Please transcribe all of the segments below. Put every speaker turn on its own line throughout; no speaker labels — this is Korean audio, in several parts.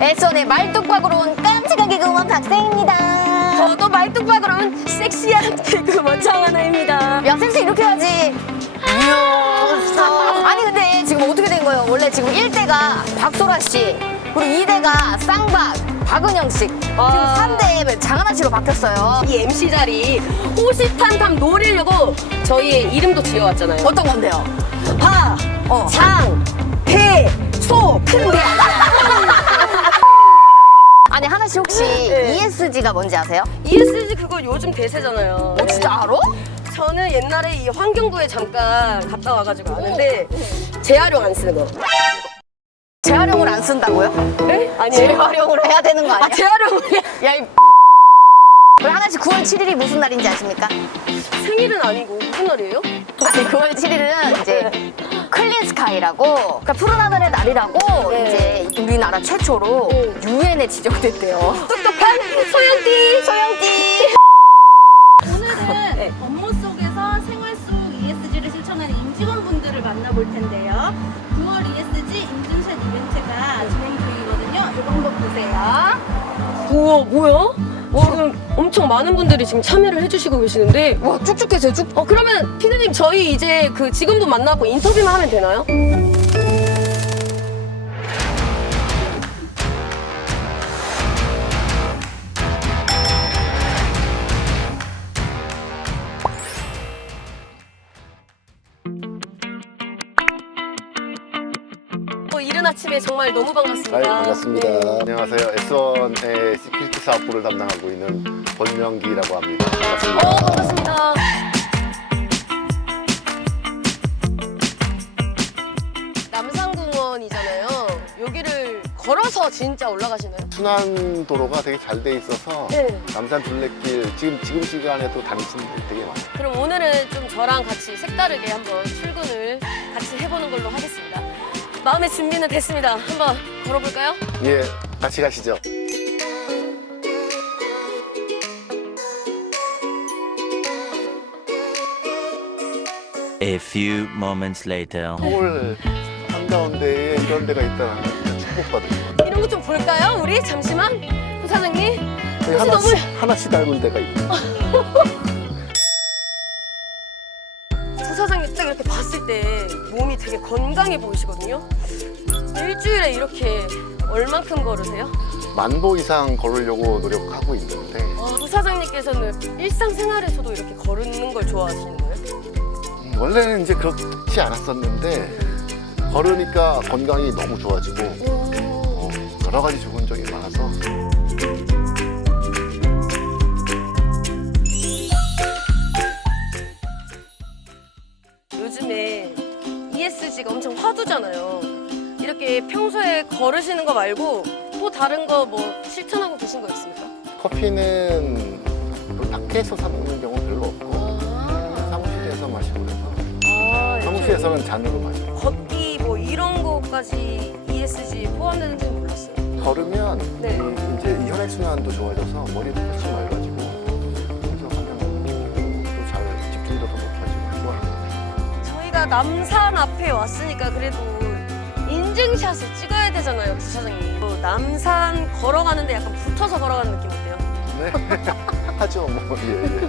애써내 말뚝박으로 온 깜찍한 개그우먼 박세입니다.
저도 말뚝박으로 온 섹시한 개그우먼 정하나입니다.
야, 섹시 이렇게 해야지. 귀여웠어. 아니, 근데 지금 어떻게 된 거예요? 원래 지금 1대가 박소라 씨, 그리고 2대가 쌍박, 박은영 씨. 지금 3대 장하나 씨로 바뀌었어요.
이 MC 자리 호시탄탐 노리려고 저희의 이름도 지어왔잖아요.
어떤 건데요?
바, 장, 배, 소, 큰 배.
아니, 하나 씨 혹시
네.
ESG가 뭔지 아세요?
ESG 그거 요즘 대세잖아요.
진짜 알아?
저는 옛날에 이 환경부에 잠깐 갔다 와가지고 아는데 재활용 안 쓰는 거.
재활용을 안 쓴다고요?
네? 아니에요.
재활용을 해야 되는 거 아니야?
재활용을
야, 이 그럼 하나 씨 9월 7일이 무슨 날인지 아십니까?
생일은 아니고 무슨 날이에요?
아니, 9월 7일은 이제 클린 스카이라고, 그러니까 푸른 하늘의 날이라고
네.
이제 우리나라 최초로 유엔에 지정됐대요.
똑똑한 소영띠.
소영띠.
오늘은 업무 속에서 생활 속 ESG를 실천하는 임직원분들을 만나볼 텐데요. 9월 ESG 인증샷 이벤트가 진행 중이거든요. 이거 한번 보세요.
우와 뭐야? 지금 엄청 많은 분들이 지금 참여를 해주시고 계시는데
와, 쭉쭉해서 쭉.
그러면 피디님 저희 이제 그 직원분 만나고 인터뷰만 하면 되나요? 이른 아침에 정말 너무 반갑습니다.
아유, 반갑습니다.
네.
안녕하세요. S1의 시큐리티 사업부를 담당하고 있는 권명기라고 합니다. 반갑습니다.
반갑습니다. 남산공원이잖아요. 여기를 걸어서 진짜 올라가시나요?
순환 도로가 되게 잘 돼 있어서
네.
남산 둘레길 지금 시간에도 다니시는 분들 되게 많아요.
그럼 오늘은 좀 저랑 같이 색다르게 한번 출근을 같이 해보는 걸로 하겠습니다. 마음의 준비는 됐습니다. 한번 걸어볼까요?
예, 같이 가시죠.
A few moments later.
서울 한가운데에 이런 데가 있다는 건 진짜 축복받으시거든요.
이런 거 좀 볼까요? 우리 잠시만. 부사장님.
여기 하나씩 닮은 데가 있고.
부사장님 딱 이렇게 봤을 때 몸이 되게 건강해 보이시거든요. 일주일에 이렇게 얼만큼 걸으세요?
10,000보 이상 걸으려고 노력하고 있는데
부사장님께서는 일상생활에서도 이렇게 걸는 걸 좋아하시는 거예요?
원래는 이제 그렇지 않았었는데 걸으니까 건강이 너무 좋아지고 여러 가지 좋은 점이 많아서
요즘에 ESG가 엄청 화두잖아요. 이렇게 평소에 걸으시는 거 말고 또 다른 거 뭐 실천하고 계신 거 있습니까?
커피는 밖에서 사 먹는 경우 별로 없고 사무실에서 마시고 그래서
이렇게
사무실에서는 잔으로 마셔요.
걷기 뭐 이런 거까지 ESG 포함되는지는 몰랐어요.
걸으면
네.
이제 이 혈액순환도 좋아져서 머리도 훨씬 맑아지고 그래서 하면 또 잘 집중도도 높아지고 좋아요.
저희가 남산 앞에 왔으니까 그래도 인증샷을 찍어야 되잖아요, 부사장님. 남산 걸어가는데 약간 붙어서 걸어가는 느낌 어때요?
네. 하죠 뭐. 예.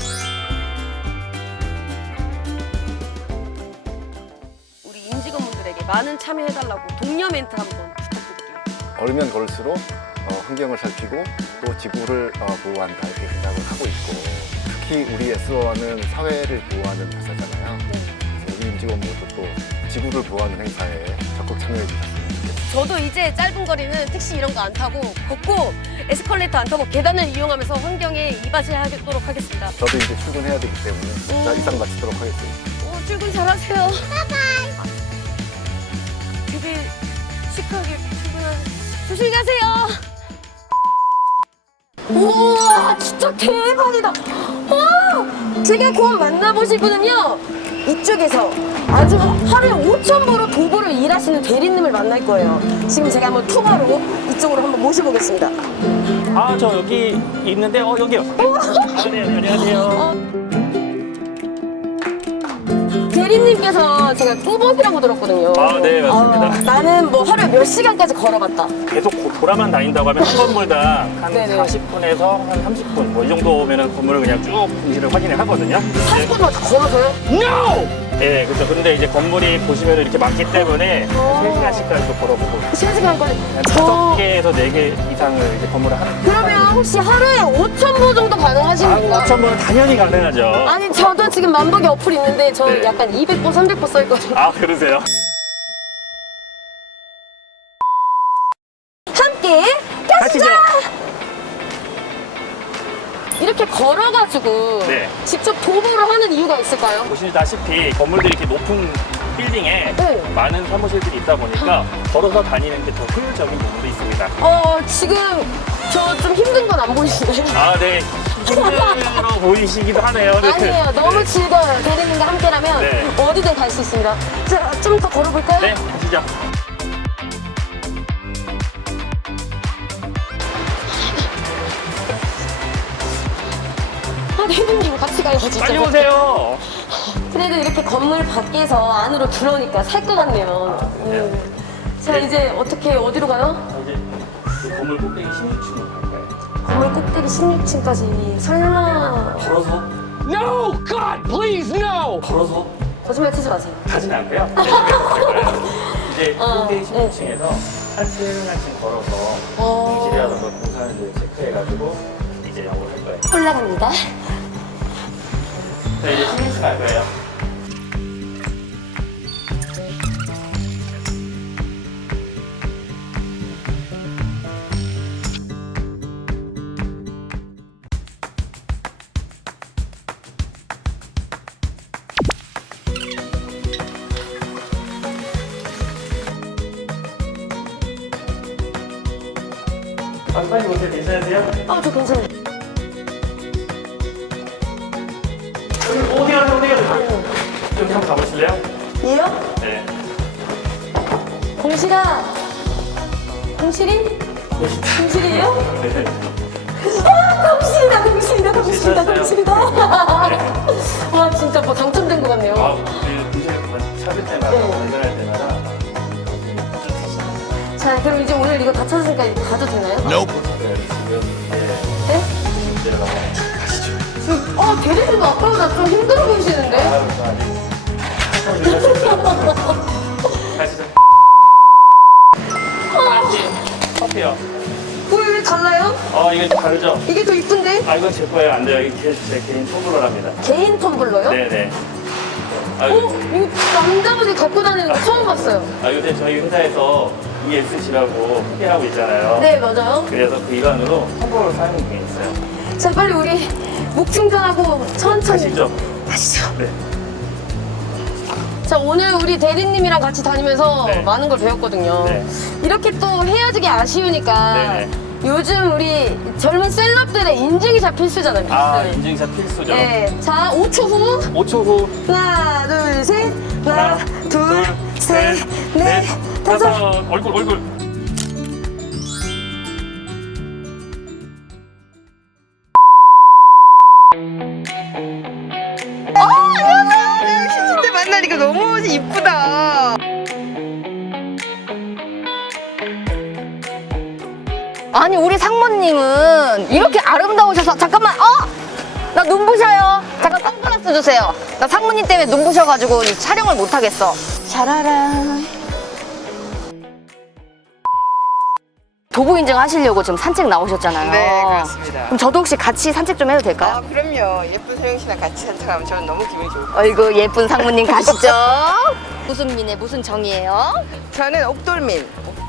우리 임직원분들에게 많은 참여해달라고 독려 멘트 한번 부탁드릴게요.
걸으면 걸을수록 환경을 살피고 또 지구를 보호한다 이렇게 생각을 하고 있고 특히 우리 S1은 사회를 보호하는 회사잖아요. 그래서 우리 임직원분들도 또 지구를 보호하는 행사에 적극 참여해 주셨으면 좋겠습니다.
저도 이제 짧은 거리는 택시 이런 거 안 타고 걷고 에스컬레이터 안 타고 계단을 이용하면서 환경에 이바지하도록 하겠습니다.
저도 이제 출근해야 되기 때문에 자, 이상 마치도록 하겠습니다.
출근 잘하세요. 바이바이. 되게 시크하게 출근하는. 조심히 가세요. 우와, 진짜 대박이다. 와, 제가 곧 만나보실 분은요, 이쪽에서 아주 하루에 5,000보로 도보를 일하시는 대리님을 만날 거예요. 지금 제가 한번 투바로 이쪽으로 한번 모셔보겠습니다.
아, 저 여기 있는데, 여기요. 아, 네, 안녕하세요.
대리님께서 제가 꾸벅이라고 들었거든요.
아, 네, 맞습니다.
나는 뭐 하루에 몇 시간까지 걸어봤다.
계속 돌아만 다닌다고 하면 한 건물당 한
네네.
40분에서 한 30분 뭐 이 정도면은 건물을 그냥 쭉 분실을 확인을 하거든요.
40분만 걸어서요?
네, 그렇죠. 근데 이제 건물이 보시면 이렇게 많기 때문에 3시간씩까지도 걸어보고
3시간 걸리.
한 5개에서 4개 이상을 이제 건물을 하는.
그러면 혹시 하루에 5,000보 정도 가능하십니까?
5,000번은 당연히 가능하죠.
아니 저도 지금 만보기 어플 있는데 저
네.
약간 200보, 300보 써있거든요.
아, 그러세요?
함께
가시죠.
이렇게 걸어가지고
네.
직접 도보를 하는 이유가 있을까요?
보시다시피 건물들이 이렇게 높은 빌딩에
네.
많은 사무실들이 있다 보니까 걸어서 다니는 게 더 효율적인 부분도 있습니다.
지금 저 좀 힘든 건 안 보이시나요?
아, 네. 힘들어 보이시기도 하네요. 네.
아니에요. 너무 즐거워요. 대리님과 함께라면
네.
어디든 갈 수 있습니다. 자, 좀 더 걸어볼까요?
네, 가시죠.
대리님 같이 가요, 진짜.
빨리 오세요.
그래도 이렇게 건물 밖에서 안으로 들어오니까 살 것 같네요.
그래요?
자, 이제 어떻게 어디로 가요?
이제 그 건물 꼭대기 16층으로 갈 거예요.
건물 꼭대기 16층까지 설마
걸어서?
No! God, please, no!
걸어서?
거짓말 치지 마세요.
가진 않고요. 네, 갈 거예요. 이제 꼭대기
네.
16층에서 한층 한층 걸어서 공실이라든가 공사를 체크해가지고 이제 영업을 할 거예요.
올라갑니다.
자, 이제 16층 갈 거예요. 빨리 오세요. 괜찮으세요?
저 괜찮아요.
여기 어디 가세요? 여기 한번 가보실래요?
얘요?
네.
공실아. 공실이? 공실이에요?
네.
공실이다. 와, 진짜 뭐 당첨된 것 같네요.
아, 그 부실 찾을 때마다 발견할 때마다
자, 그럼 이제 오늘 이거 다 찾았으니까 이제 가도 되나요?
지금
네?
내려가면 가시죠.
대리님도 아까보다 좀 힘들어 보이시는데?
가시죠. 커피요.
왜 달라요?
이게 좀 다르죠?
이게 더 이쁜데?
아, 이건 제 거예요. 안 돼요. 이게 제 개인 텀블러랍니다.
개인 텀블러요?
네네.
이거 남자분이 갖고 다니는 거 처음 봤어요.
요새 저희 회사에서 ESG라고 소개하고 있잖아요.
네, 맞아요.
그래서 그 일환으로 텀블러를 사용 중에 있어요.
자, 빨리 우리 목 충전하고 천천히.
가시죠.
가시죠.
네.
자, 오늘 우리 대리님이랑 같이 다니면서
네.
많은 걸 배웠거든요.
네.
이렇게 또 헤어지기 아쉬우니까
네네.
요즘 우리 젊은 셀럽들의 인증샷 필수잖아요. 필수.
인증샷 필수죠.
네. 자, 5초 후.
5초 후.
하나, 둘, 셋. 하나, 둘, 셋, 넷, 다섯.
얼굴.
진짜 만나니까 너무 이쁘다. 아니 우리 상무님은 이렇게 아름다우셔서 잠깐만 나 눈부셔요. 잠깐 선글라스 주세요. 나 상무님 때문에 눈부셔가지고 이 촬영을 못 하겠어. 샤라란. 도보 인증 하시려고 지금 산책 나오셨잖아요.
네, 그렇습니다.
그럼 저도 혹시 같이 산책 좀 해도 될까요?
아, 그럼요. 예쁜 소영 씨랑 같이 산책하면 저는 너무 기분이 좋을 것
어이구 예쁜 상무님 가시죠. 무슨 미네 무슨 정이에요?
같아요. 저는 옥돌민.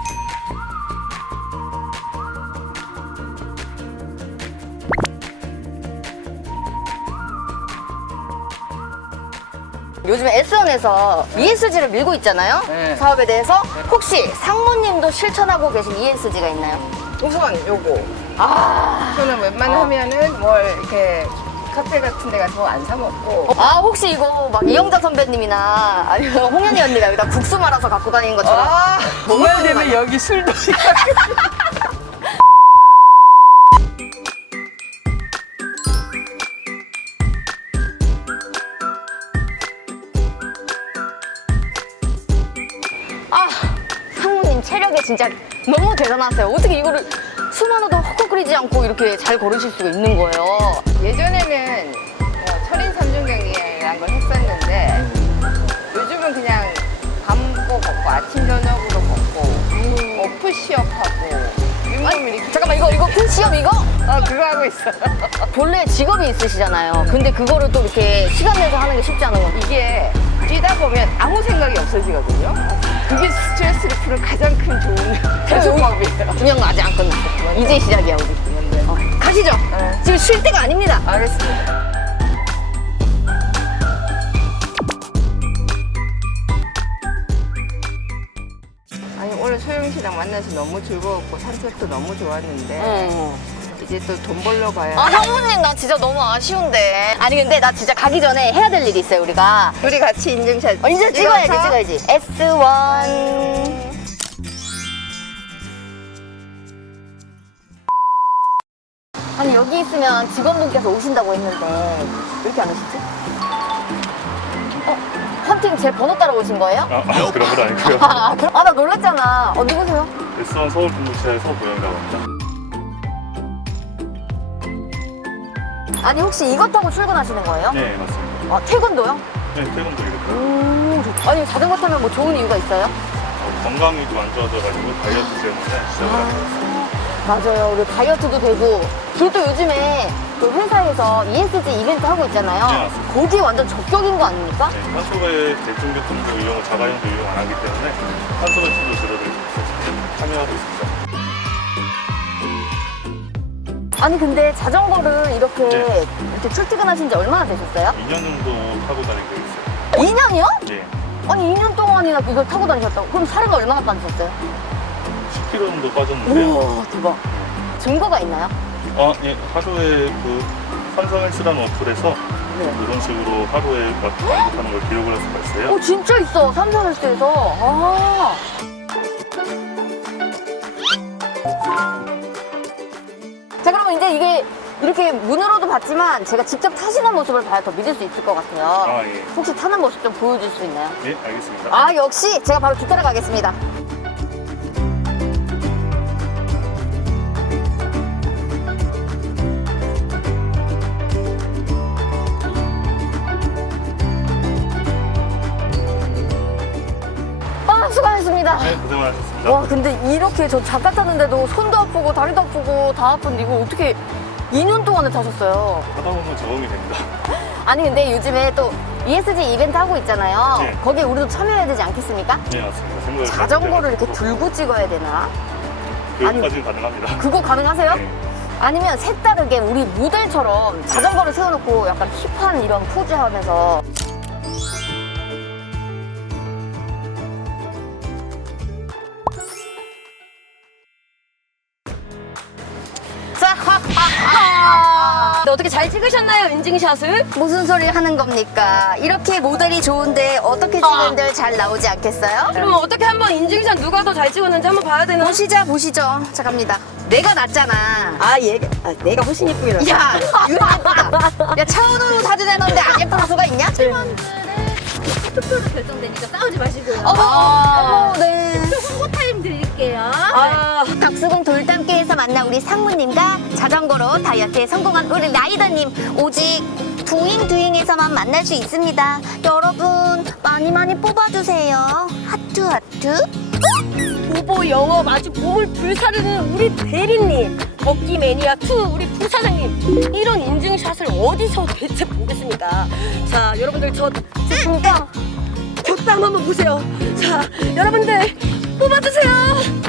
요즘에 S1에서 ESG를 밀고 있잖아요.
네.
사업에 대해서 혹시 상무님도 실천하고 계신 ESG가 있나요?
우선 요거.
아,
저는 웬만하면은 뭘 이렇게 카페 같은 데 가서 안 사 먹고.
혹시 이거 막 이영자 선배님이나 아니면 홍현희 언니가 여기다 국수 말아서 갖고 다니는 것처럼
정말 되면 여기 술도
상무님 대리님 체력이 진짜 너무 대단하세요. 어떻게 이거를 숨 하나도 헉헉거리지 않고 이렇게 잘 걸으실 수가 있는 거예요.
예전에는 철인 3종 경기라는 걸 했었는데 요즘은 그냥 밥 먹고 걷고 아침 저녁으로 걷고 푸시업하고 윗몸 이렇게
잠깐만, 이거 푸시업 이거?
그거 하고 있어.
본래 직업이 있으시잖아요. 근데 그거를 또 이렇게 시간 내서 하는 게 쉽지 않은 거.
이게 뛰다 보면 아무 생각이 없어지거든요. 그게 스트레스를 푸는 가장 큰 좋은 해소법이에요.
중요한 거 아직 안 끝났어. 이제 시작이야, 우리. 가시죠.
네.
지금 쉴 때가 아닙니다.
알겠습니다. 아니 오늘 소영 씨랑 만나서 너무 즐거웠고 산책도 너무 좋았는데 이제 또 돈 벌러 가야
아, 상무님, 나 진짜 너무 아쉬운데. 아니, 근데 나 진짜 가기 전에 해야 될 일이 있어요, 우리가.
우리 같이 인증샷
이제 찍어야지. S1. 아니, 여기 있으면 직원분께서 오신다고 했는데, 왜 이렇게 안 오시지? 헌팅 제 번호 따라 오신 거예요?
그런 건 아니고요.
나 놀랐잖아. 누구세요?
S1 서울 분부차의 서보영이라고 합니다.
아니, 혹시 이것 타고 출근하시는 거예요?
네, 맞습니다.
퇴근도요?
네, 퇴근도 이렇게.
아니, 자전거 타면 뭐 좋은 이유가 있어요?
건강이 좀 안 좋아져가지고 다이어트 때문에 시작을 하게 됐어요.
맞아요. 우리 다이어트도 되고. 그리고 또 요즘에 그 회사에서 ESG 이벤트 하고 있잖아요.
네, 맞습니다.
거기에 완전 적격인 거 아닙니까?
네, 탄소배 대중교통도 이용, 자가용도 이용 안 하기 때문에 탄소 배출도 줄어들고 있어서 참여하고 있습니다.
아니, 근데 자전거를 이렇게,
네.
이렇게 출퇴근하신 지 얼마나 되셨어요?
2년 정도 타고 다니고 있어요.
2년이요?
네,
아니, 2년 동안이나 이걸 타고 다니셨다고? 그럼 살은 얼마나 빠지셨어요?
10kg 정도 빠졌는데요.
우와, 대박. 증거가 있나요?
예, 하루에 그 삼성헬스라는 어플에서 이런 식으로 하루에 완복하는 걸 기록을 할 수가 있어요.
진짜 있어. 삼성헬스에서. 자, 그러면 이제 이게 이렇게 문으로도 봤지만 제가 직접 타시는 모습을 봐야 더 믿을 수 있을 것 같아요.
예.
혹시 타는 모습 좀 보여줄 수 있나요?
예, 알겠습니다.
역시 제가 바로 뒤따라 가겠습니다. 수고하셨습니다.
네, 고생 많으셨습니다.
와, 근데 이렇게 저 잠깐 탔는데도 손도 아프고 다리도 아프고 다 아픈데 이거 어떻게 2년 동안을 타셨어요?
하다 보면 적응이 됩니다.
아니, 근데 요즘에 또 ESG 이벤트 하고 있잖아요.
네.
거기에 우리도 참여해야 되지 않겠습니까?
네, 맞습니다. 생각을
자전거를
잘
이렇게 들고 찍어야 되나?
그것까지는 가능합니다.
그거 가능하세요?
네.
아니면 색다르게 우리 모델처럼 자전거를 세워놓고 약간 힙한 이런 포즈 하면서
근데 어떻게 잘 찍으셨나요, 인증샷을?
무슨 소리 하는 겁니까? 이렇게 모델이 좋은데 어떻게 찍은들 잘 나오지 않겠어요?
그럼 어떻게 한번 인증샷 누가 더 잘 찍었는지 한번 봐야 되나?
보시죠. 자, 갑니다. 내가 낫잖아.
내가 훨씬 이쁘게
야, 유나 예쁘다. 야, 차은우로 사진 해놓는데 안 예쁠 수가 있냐?
팀원들의 투표로 결정되니까 싸우지 마시고요.
어머, 네.
홍보 타임 드릴게요.
덕수궁 돌담길에서 만난 우리 상무님과 자전거로 다이어트에 성공한 우리 라이더님, 오직 두잉에서만 만날 수 있습니다. 여러분 많이 뽑아주세요. 하트.
후보 영업 아주 몸을 불사르는 우리 대리님, 걷기 매니아 2 우리 부사장님, 이런 인증샷을 어디서 대체 보겠습니까? 자, 여러분들 저 진짜 격담 한번 보세요. 자, 여러분들 뽑아주세요.